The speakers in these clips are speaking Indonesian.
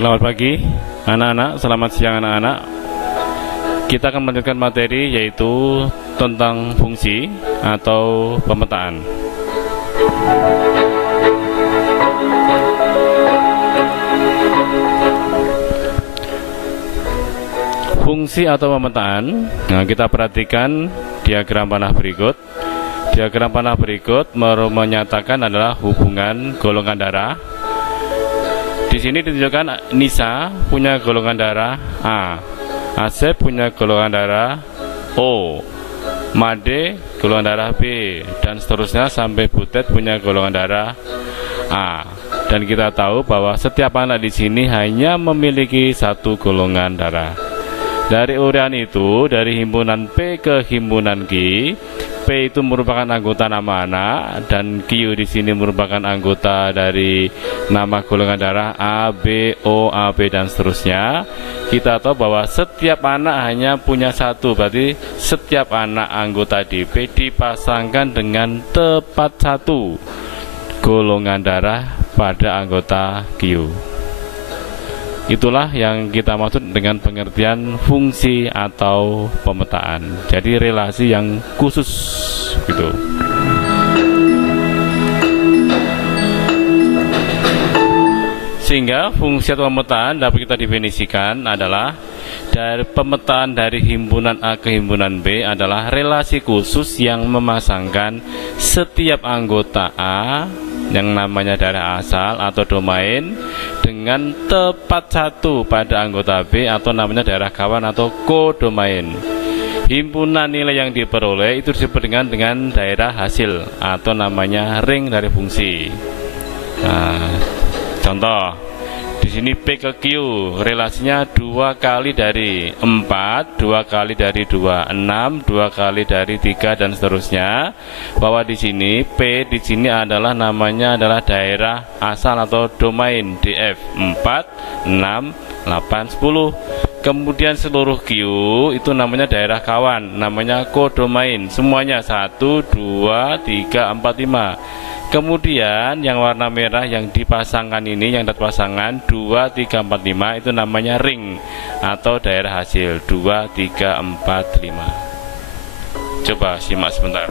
Selamat pagi anak-anak, selamat siang anak-anak. Kita akan melanjutkan materi yaitu tentang fungsi atau pemetaan. Fungsi atau pemetaan. Nah, kita perhatikan diagram panah berikut. Diagram panah berikut menyatakan adalah hubungan golongan darah. Di sini ditunjukkan Nisa punya golongan darah A, Asep punya golongan darah O, Made golongan darah B, dan seterusnya sampai Butet punya golongan darah A. Dan kita tahu bahwa setiap anak di sini hanya memiliki satu golongan darah. Dari uraian itu, dari himpunan P ke himpunan Q, P itu merupakan anggota nama anak dan Q di sini merupakan anggota dari nama golongan darah A, B, O, AB dan seterusnya. Kita tahu bahwa setiap anak hanya punya satu, berarti setiap anak anggota DP dipasangkan dengan tepat satu golongan darah pada anggota Q. Itulah yang kita maksud dengan pengertian fungsi atau pemetaan. Jadi relasi yang khusus gitu. Sehingga fungsi atau pemetaan dapat kita definisikan adalah dari pemetaan dari himpunan A ke himpunan B adalah relasi khusus yang memasangkan setiap anggota A yang namanya darah asal atau domain dengan tepat satu pada anggota B atau namanya darah kawan atau kodomain. Himpunan nilai yang diperoleh itu disebut dengan daerah hasil atau namanya ring dari fungsi. Nah, contoh di sini P ke Q relasinya 2 kali dari 4, 2 kali dari 2, 6, 2 kali dari 3 dan seterusnya. Bahwa di sini P di sini adalah namanya adalah daerah asal atau domain DF 4, 6, 8, 10. Kemudian seluruh Q itu namanya daerah kawan, namanya kodomain. Semuanya 1, 2, 3, 4, 5. Kemudian yang warna merah yang dipasangkan ini, yang dapat pasangan 2, 3, 4, 5 itu namanya ring atau daerah hasil 2, 3, 4, 5. Coba simak sebentar.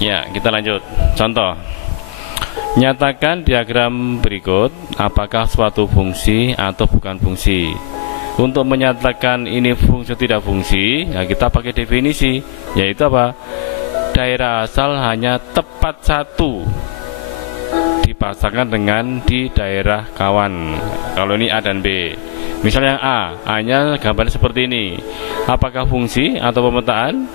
Ya, kita lanjut. Contoh. Nyatakan diagram berikut apakah suatu fungsi atau bukan fungsi. Untuk menyatakan ini fungsi atau tidak fungsi, ya kita pakai definisi, yaitu apa? Daerah asal hanya tepat satu dipasangkan dengan di daerah kawan. Kalau ini A dan B. Misalnya yang A-nya gambarnya seperti ini. Apakah fungsi atau pemetaan?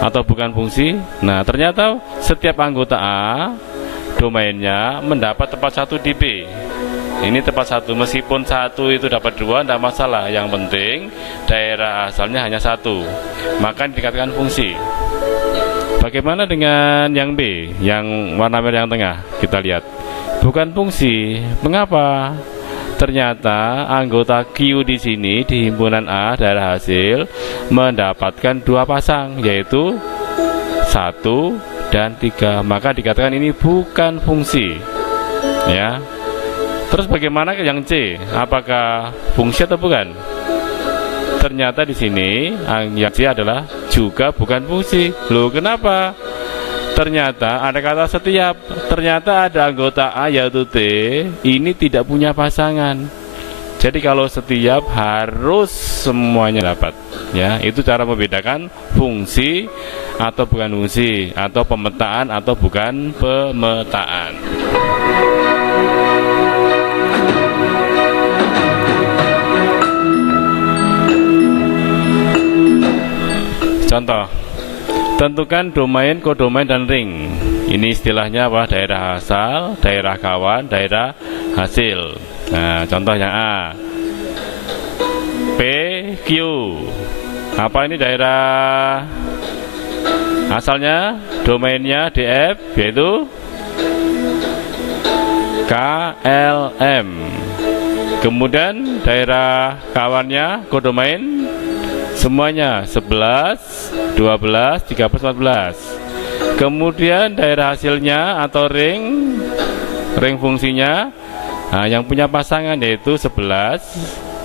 Atau bukan fungsi? Nah, ternyata setiap anggota A domainnya mendapat tepat satu di B. Ini tepat satu, meskipun satu itu dapat 2 tidak masalah. Yang penting daerah asalnya hanya satu, maka dikatakan fungsi. Bagaimana dengan yang B, yang warna merah yang tengah? Kita lihat, bukan fungsi. Mengapa? Ternyata anggota Q di sini di himpunan A daerah hasil mendapatkan 2 pasang, yaitu 1 dan 3, maka dikatakan ini bukan fungsi. Ya. Terus bagaimana yang C? Apakah fungsi atau bukan? Ternyata di sini yang C adalah juga bukan fungsi. Loh, kenapa? Ternyata ada kata setiap. Ternyata ada anggota A yaitu T ini tidak punya pasangan. Jadi kalau setiap harus semuanya dapat. Ya, itu cara membedakan fungsi atau bukan fungsi, atau pemetaan atau bukan pemetaan. Contoh, tentukan domain, kodomain, dan ring. Ini istilahnya apa? Daerah asal, daerah kawan, daerah hasil. Nah, contoh yang A, P, Q. Apa ini daerah asalnya? Domainnya DF, yaitu KLM. Kemudian daerah kawannya, kodomain semuanya 11, 12, 13, 14. Kemudian daerah hasilnya atau ring fungsinya, nah, yang punya pasangan yaitu 11,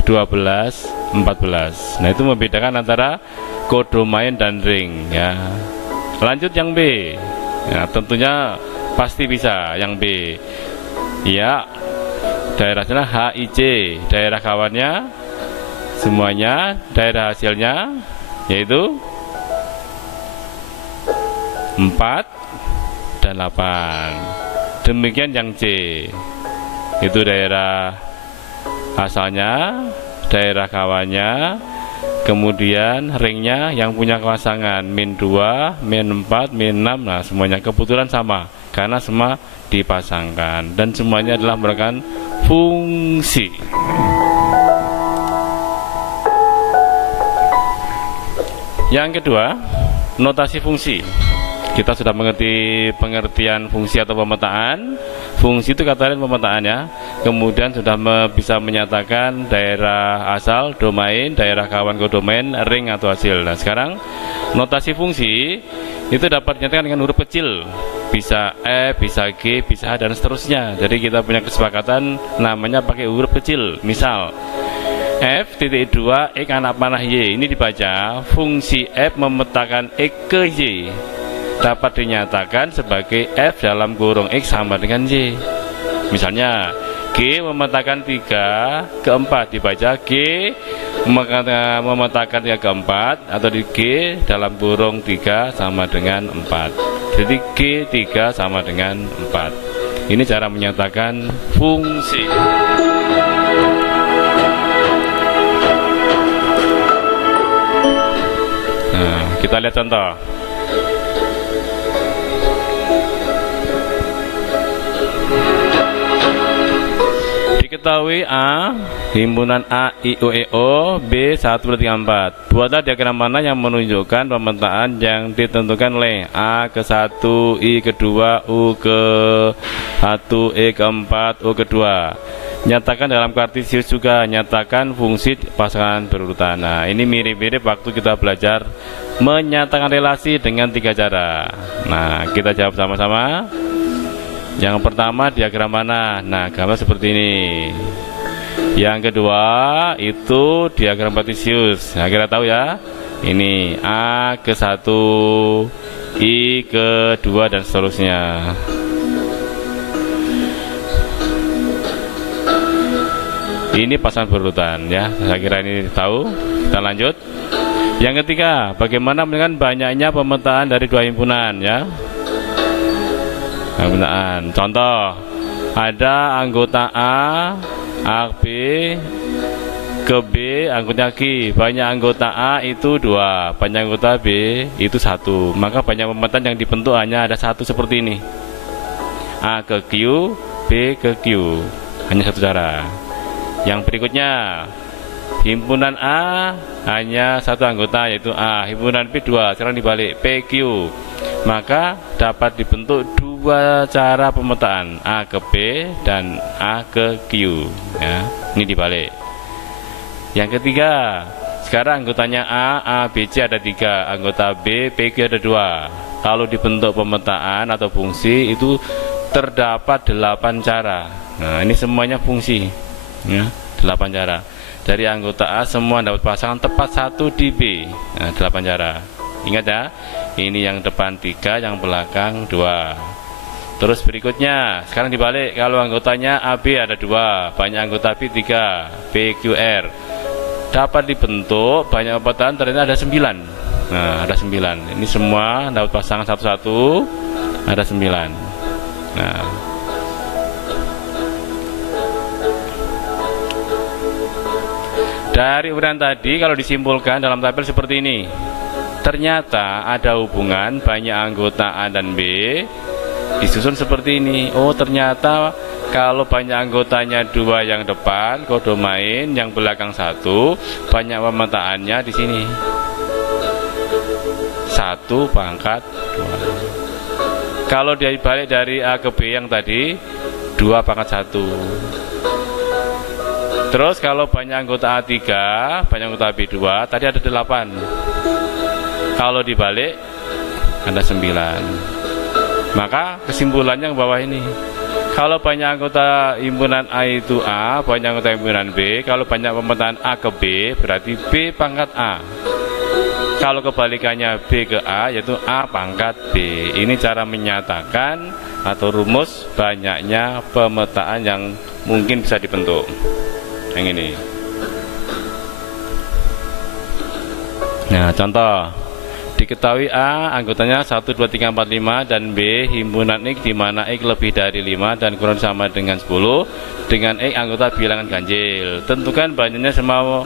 12, 14. Nah, itu membedakan antara kodomain dan ring ya. Lanjut yang B. Ya, tentunya pasti bisa yang B. Ya, daerahnya HIC, daerah kawannya semuanya, daerah hasilnya yaitu 4 dan 8. Demikian yang C, itu daerah asalnya, daerah kawannya, kemudian ringnya yang punya pasangan min 2, min 4, min 6. Nah, semuanya kebetulan sama karena semua dipasangkan dan semuanya adalah merupakan fungsi. Yang kedua, notasi fungsi. Kita sudah mengerti pengertian fungsi atau pemetaan. Fungsi itu kata lain pemetaan ya. Kemudian sudah bisa menyatakan daerah asal, domain, daerah kawan kodomain, ring atau hasil. Nah, sekarang notasi fungsi itu dapat dinyatakan dengan huruf kecil. Bisa E, bisa G, bisa H, dan seterusnya. Jadi kita punya kesepakatan namanya pakai huruf kecil. Misal F.2 X anak panah Y. Ini dibaca fungsi F memetakan X ke Y dapat dinyatakan sebagai F dalam kurung X sama dengan Y. Misalnya G memetakan 3 ke 4, dibaca G memetakan 3 ke 4 atau di G dalam kurung 3 sama dengan 4. Jadi G 3 sama dengan 4. Ini cara menyatakan fungsi. Nah, kita lihat contoh. Diketahui A, himpunan A, I, O, E, O, B, 1, 2, 3, 4. Buatlah diagram mana yang menunjukkan pemetaan yang ditentukan oleh A ke 1, I ke 2, U ke 1, E ke 4, O ke 2. Nyatakan dalam kartesius juga, nyatakan fungsi pasangan berurutan. Nah, ini mirip-mirip waktu kita belajar menyatakan relasi dengan 3 cara. Nah, kita jawab sama-sama. Yang pertama diagram mana? Nah, gambar seperti ini. Yang kedua itu diagram kartesius. Nah, kita tahu ya. Ini A ke 1, I ke 2 dan seterusnya. Ini pasangan berurutan ya. Saya kira ini tahu. Kita lanjut. Yang ketiga, bagaimana dengan banyaknya pemetaan dari 2 himpunan ya? Pemetaan. Contoh, ada anggota A B ke B, anggota Q. Banyak anggota A itu 2, banyak anggota B itu 1. Maka banyak pemetaan yang dibentuk hanya ada 1 seperti ini. A ke Q, B ke Q. Hanya 1 cara. Yang berikutnya, himpunan A hanya 1 anggota yaitu A, himpunan B 2, sekarang dibalik PQ. Maka dapat dibentuk 2 cara pemetaan, A ke B dan A ke Q ya. Ini dibalik. Yang ketiga, sekarang anggotanya A, B, C ada 3, anggota B, PQ ada 2. Kalau dibentuk pemetaan atau fungsi itu terdapat 8 cara. Nah, ini semuanya fungsi ya, 8 cara. Dari anggota A semua dapat pasangan tepat 1 di B. Nah, 8 cara. Ingat ya, ini yang depan 3, yang belakang 2. Terus berikutnya, sekarang dibalik. Kalau anggotanya AB ada 2, banyak anggota B 3, PQR. Dapat dibentuk banyak pemetaan, ternyata ada 9. Nah, ada 9. Ini semua dapat pasangan satu-satu, ada 9. Nah, dari uraian tadi kalau disimpulkan dalam tabel seperti ini, ternyata ada hubungan banyak anggota A dan B disusun seperti ini. Oh, ternyata kalau banyak anggotanya 2 yang depan kodomain, yang belakang 1, banyak pemetaannya di sini 1 pangkat 2. Kalau dia balik dari A ke B yang tadi 2 pangkat 1. Terus kalau banyak anggota A3, banyak anggota B2, tadi ada 8. Kalau dibalik ada 9. Maka kesimpulannya ke bawah ini. Kalau banyak anggota himpunan A itu A, banyak anggota himpunan B. Kalau banyak pemetaan A ke B, berarti B pangkat A. Kalau kebalikannya B ke A, yaitu A pangkat B. Ini cara menyatakan atau rumus banyaknya pemetaan yang mungkin bisa dibentuk. Yang ini. Nah, contoh. Diketahui A anggotanya 1, 2, 3, 4, 5 dan B himpunan X di mana X lebih dari 5 dan kurang sama dengan 10 dengan X anggota bilangan ganjil. Tentukan banyaknya semua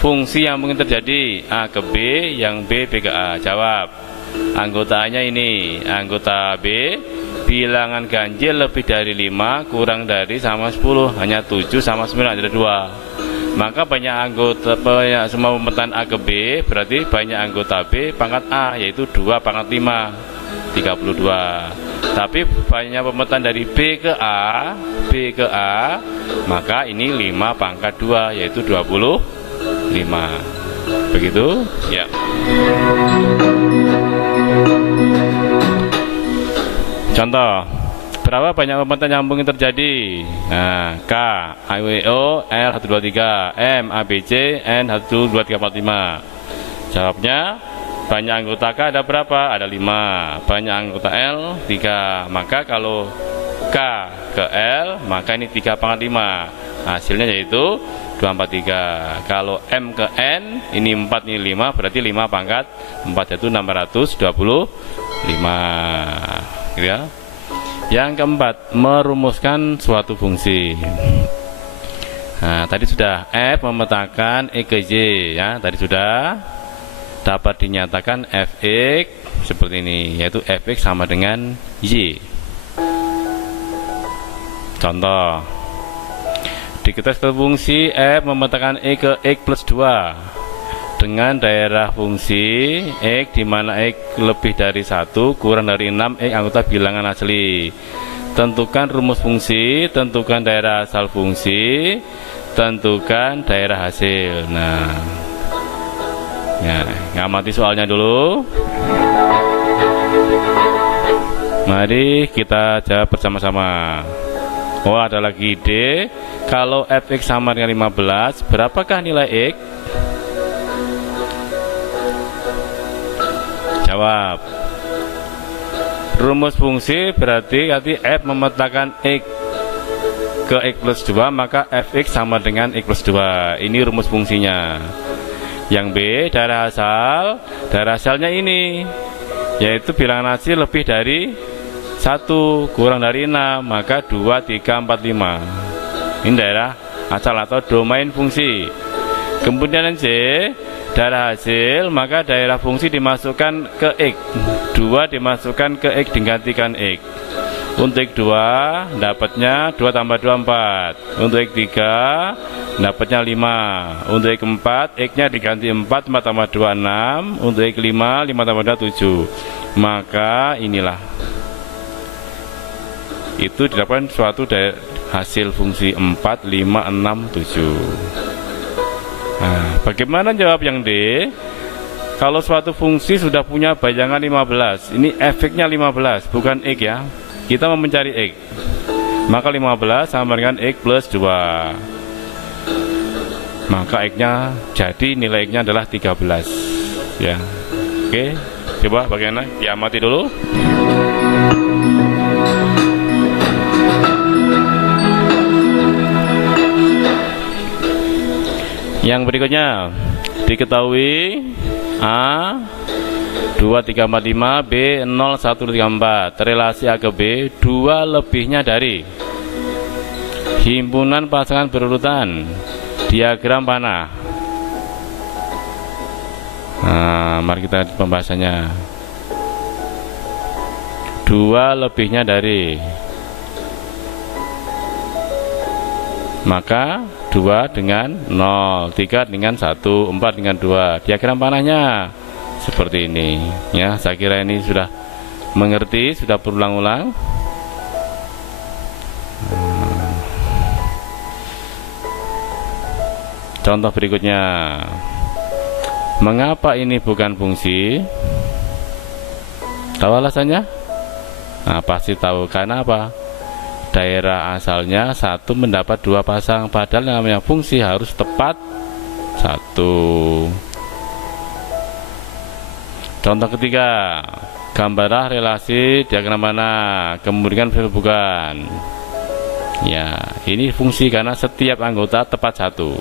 fungsi yang mungkin terjadi A ke B, yang B ke A. Jawab. Anggotanya ini, anggota B bilangan ganjil lebih dari 5 kurang dari sama 10, hanya 7 sama 9 ada 2. Maka banyak anggota, banyak semua pemetaan A ke B, berarti banyak anggota B pangkat A, yaitu 2 pangkat 5, 32. Tapi banyak pemetaan dari B ke A, maka ini 5 pangkat 2, yaitu 25. Begitu? Ya. Contoh. Berapa banyak pemetaan yang mungkin terjadi? Nah, K, A, W, O, L, 1, 2, 3, M, A, B, C, N, 1, 2, 3, 4, 5. Jawabnya, banyak anggota K ada berapa? Ada 5. Banyak anggota L, 3. Maka kalau K ke L, maka ini 3 pangkat 5. Hasilnya yaitu 2, 4, 3. Kalau M ke N, ini 4, ini 5, berarti 5 pangkat 4, yaitu 625. Gitu ya. Yang keempat, merumuskan suatu fungsi. Nah, tadi sudah F memetakan E ke Y, ya. Tadi sudah dapat dinyatakan Fx seperti ini, yaitu Fx sama dengan Y. Contoh, diketahui suatu fungsi F memetakan E ke X plus 2 dengan daerah fungsi X di mana X lebih dari 1 kurang dari 6 X anggota bilangan asli. Tentukan rumus fungsi, tentukan daerah asal fungsi, tentukan daerah hasil. Nah, ya, ngamati soalnya dulu. Mari kita jawab bersama-sama. Oh, ada lagi D. Kalau Fx sama dengan 15, berapakah nilai X? Jawab. Rumus fungsi berarti F memetakan X ke X plus 2, maka Fx sama dengan X plus 2. Ini rumus fungsinya. Yang B, daerah asal. Daerah asalnya ini, yaitu bilangan hasil lebih dari 1 kurang dari 6, maka 2, 3, 4, 5. Ini daerah asal atau domain fungsi. Kemudian C, daerah hasil, maka daerah fungsi dimasukkan ke X. 2 dimasukkan ke X digantikan X. Untuk X 2 dapatnya 2 tambah 2 4. Untuk X 3 dapatnya 5. Untuk X 4 X nya diganti 4, 4 tambah 2 6. Untuk X 5, 5 tambah 2 7. Maka inilah, itu didapatkan suatu hasil fungsi 4, 5, 6, 7. Nah, bagaimana jawab yang D? Kalau suatu fungsi sudah punya bayangan 15, ini efeknya 15, bukan X ya. Kita mau mencari X. Maka 15 sama dengan X plus 2. Maka X-nya jadi nilai X-nya adalah 13. Ya. Oke, coba bagaimana? Diamati dulu. Yang berikutnya, diketahui A 2, 3, 4, 5, B 0, 1, 2, 3, 4. Relasi A ke B 2 lebihnya dari himpunan pasangan berurutan. Diagram panah. Nah, mari kita lihat pembahasannya. 2 lebihnya dari, maka 2 dengan 0, 3 dengan 1, 4 dengan 2. Diagram panahnya seperti ini ya. Saya kira ini sudah mengerti, sudah berulang-ulang. Contoh berikutnya, mengapa ini bukan fungsi? Tahu alasannya? Nah, pasti tahu. Karena apa? Daerah asalnya 1 mendapat 2 pasang, padahal yang namanya fungsi harus tepat 1. Contoh ketiga, gambarlah relasi diagram mana, kemudian bukan. Ya, ini fungsi karena setiap anggota tepat 1.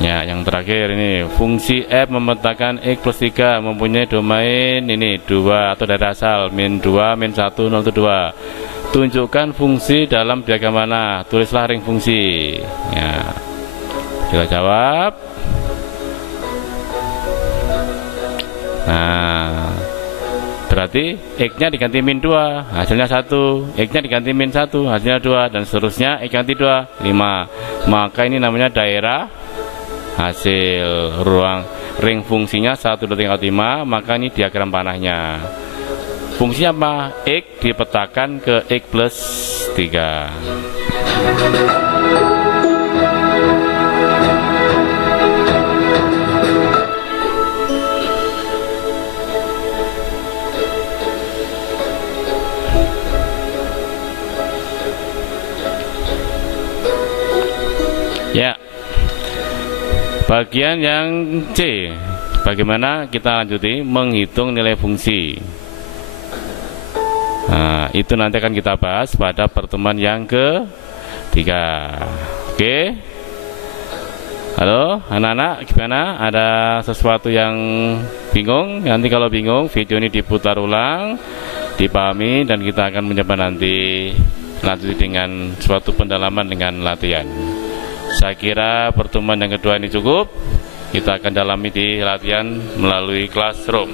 Ya, yang terakhir ini fungsi f memetakan x plus 3 mempunyai domain ini 2 atau daerah asal min 2 min 1 0 2. Tunjukkan fungsi dalam diagram mana, tulislah ring fungsi. Ya, kita jawab. Nah, berarti x-nya diganti min 2, hasilnya 1. X-nya diganti min 1, hasilnya 2, dan seterusnya. X ganti 2, 5. Maka ini namanya daerah hasil ruang ring fungsinya 1, 2, 3, 5. Maka ini diagram panahnya. Fungsinya apa? X dipetakan ke x plus 3. Ya, bagian yang C, bagaimana kita lanjuti menghitung nilai fungsi. Nah, itu nanti akan kita bahas pada pertemuan yang ketiga. Oke, halo anak-anak, gimana? Ada sesuatu yang bingung? Nanti kalau bingung, video ini diputar ulang, dipahami, dan kita akan mencoba nanti lanjut dengan suatu pendalaman dengan latihan. Saya kira pertemuan yang kedua ini cukup. Kita akan dalami di latihan melalui classroom.